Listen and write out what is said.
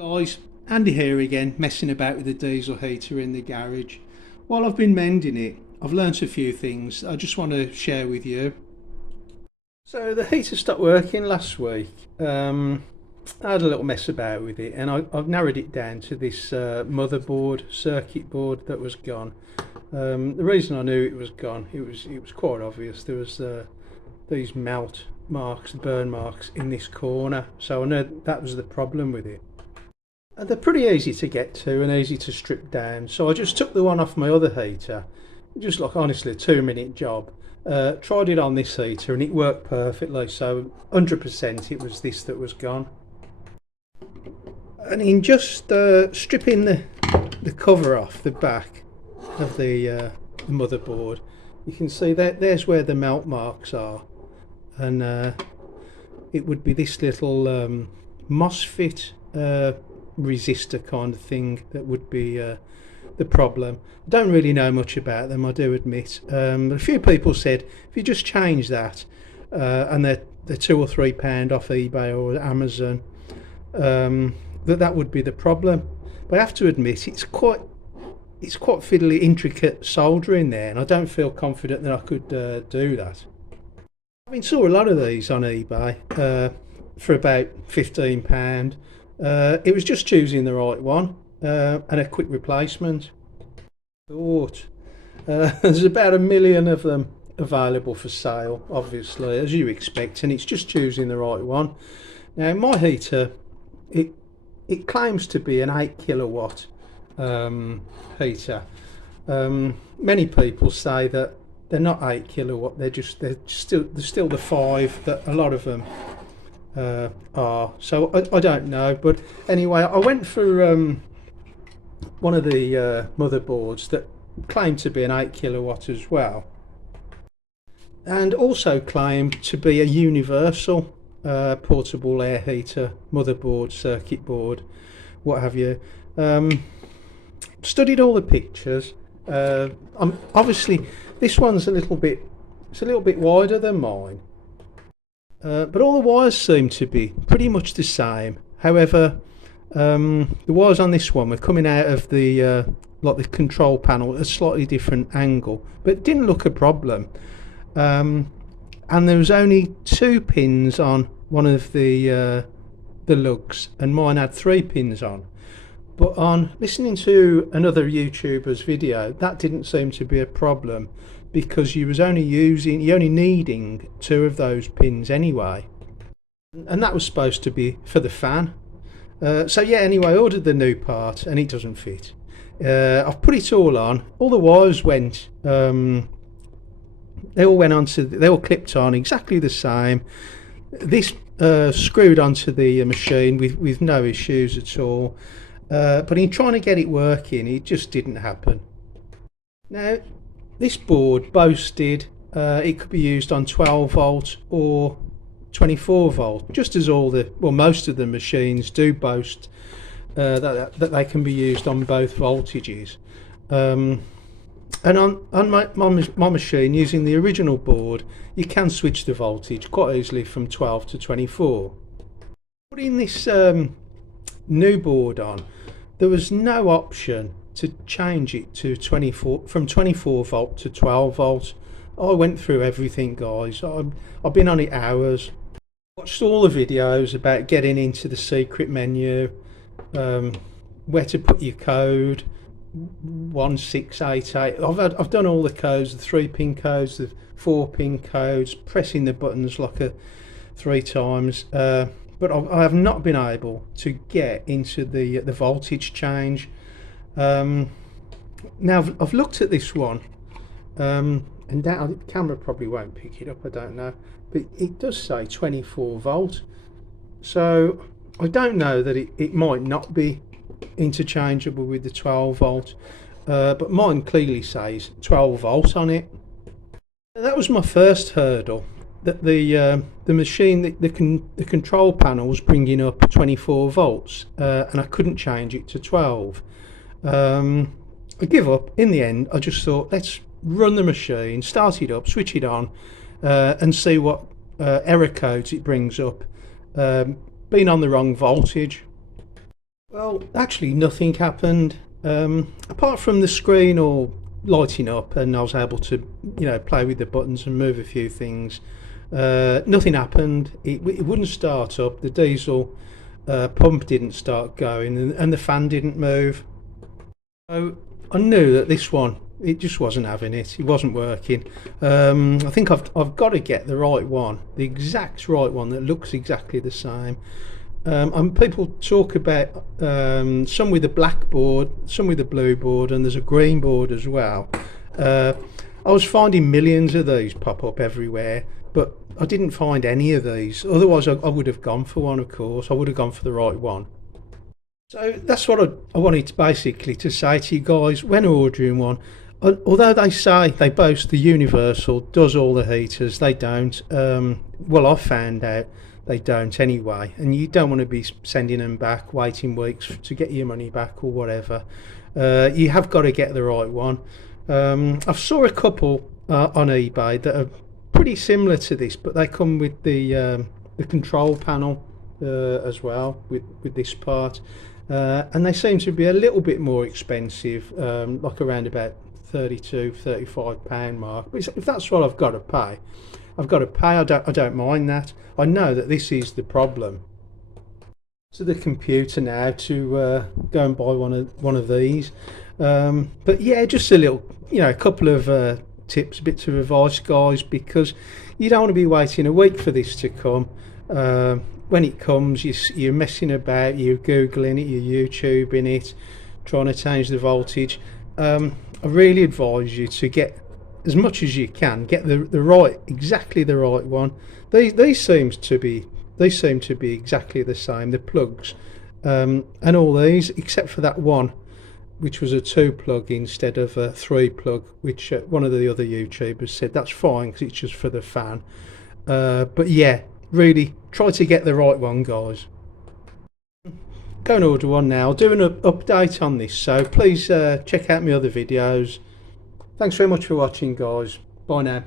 Guys, Andy here again, messing about with the diesel heater in the garage. While I've been mending it, I've learnt a few things I just want to share with you. So the heater stopped working last week. I had a little mess about with it, and I've narrowed it down to this motherboard, circuit board that was gone. The reason I knew it was gone, it was quite obvious. There was these melt marks, burn marks in this corner, so I know that was the problem with it. And they're pretty easy to get to and easy to strip down, so I just took the one off my other heater, just like honestly a 2-minute job. Tried it on this heater and it worked perfectly, so 100% it was this that was gone. And in just stripping the cover off the back of the motherboard, you can see that there's where the melt marks are, and it would be this little MOSFET resistor kind of thing that would be the problem. I don't really know much about them, I do admit. But a few people said if you just change that, and they're £2 or £3 off eBay or Amazon, that would be the problem. But I have to admit it's quite fiddly, intricate soldering there, and I don't feel confident that I could do that. I mean, saw a lot of these on eBay for about £15. It was just choosing the right one and a quick replacement. There's about 1 million of them available for sale, obviously, as you expect, and it's just choosing the right one. Now, my heater, it claims to be an 8 kilowatt heater. Many people say that they're not 8 kilowatt, they're still the 5 that a lot of them are. So I don't know, but anyway, I went for one of the motherboards that claimed to be an 8 kilowatt as well, and also claimed to be a universal portable air heater motherboard, circuit board, what have you. Studied all the pictures. Obviously this one's a little bit wider than mine, but all the wires seem to be pretty much the same. However, the wires on this one were coming out of the like the control panel at a slightly different angle, but it didn't look a problem. And there was only 2 pins on one of the lugs, and mine had 3 pins on. But on listening to another YouTuber's video, that didn't seem to be a problem, because you only needing 2 of those pins anyway, and that was supposed to be for the fan. So yeah, anyway, I ordered the new part and it doesn't fit. I've put it all on. All the wires went. They all clipped on exactly the same. This screwed onto the machine with no issues at all. But in trying to get it working, it just didn't happen. Now, this board boasted it could be used on 12 volt or 24 volt, just as most of the machines do boast that they can be used on both voltages. And on my machine, using the original board, you can switch the voltage quite easily from 12 to 24. Putting this new board on, there was no option to change it to from 24 volt to 12 volt. I went through everything, guys. I've been on it hours. Watched all the videos about getting into the secret menu, where to put your code, 1688. I've done all the codes, the 3-pin codes, the 4-pin codes, pressing the buttons like 3 times, but I have not been able to get into the voltage change. Now I've looked at this one, and the camera probably won't pick it up, I don't know, but it does say 24 volt, so I don't know that it might not be interchangeable with the 12 volt, but mine clearly says 12 volt on it. That was my first hurdle, that the machine, the control panel was bringing up 24 volts, and I couldn't change it to 12. I give up in the end. I just thought, let's run the machine, start it up, switch it on, and see what error codes it brings up, being on the wrong voltage. Well, actually, nothing happened apart from the screen all lighting up, and I was able to, play with the buttons and move a few things. Nothing happened. It wouldn't start up. The diesel pump didn't start going, and the fan didn't move. So I knew that this one, it just wasn't having it. It wasn't working. I think I've got to get the right one, the exact right one that looks exactly the same. And people talk about some with a black board, some with a blue board, and there's a green board as well. Uh, I was finding millions of these pop up everywhere, but I didn't find any of these. Otherwise, I would have gone for one, of course. I would have gone for the right one. So that's what I wanted to basically to say to you guys when ordering one. Although they say they boast the Universal does all the heaters, they don't. Well, I've found out they don't anyway, and you don't want to be sending them back, waiting weeks to get your money back or whatever. You have got to get the right one. I saw a couple on eBay that are pretty similar to this, but they come with the control panel as well with this part, and they seem to be a little bit more expensive, like around about 32, 35 pound mark. But if that's what I've got to pay, I've got to pay. I don't mind that. I know that this is the problem. To the computer now to go and buy one of these. But yeah, just a little, a couple of tips, bits of advice, guys, because you don't want to be waiting a week for this to come. When it comes, you're messing about, you're googling it, you're YouTubing it, trying to change the voltage. I really advise you to get as much as you can, get the right, exactly the right one. These seem to be exactly the same, the plugs, and all these except for that one, which was a 2 plug instead of a 3 plug, which one of the other YouTubers said that's fine because it's just for the fan. But yeah, really try to get the right one, guys. Go and order one now. I'll do an update on this, so please check out my other videos. Thanks very much for watching, guys. Bye now.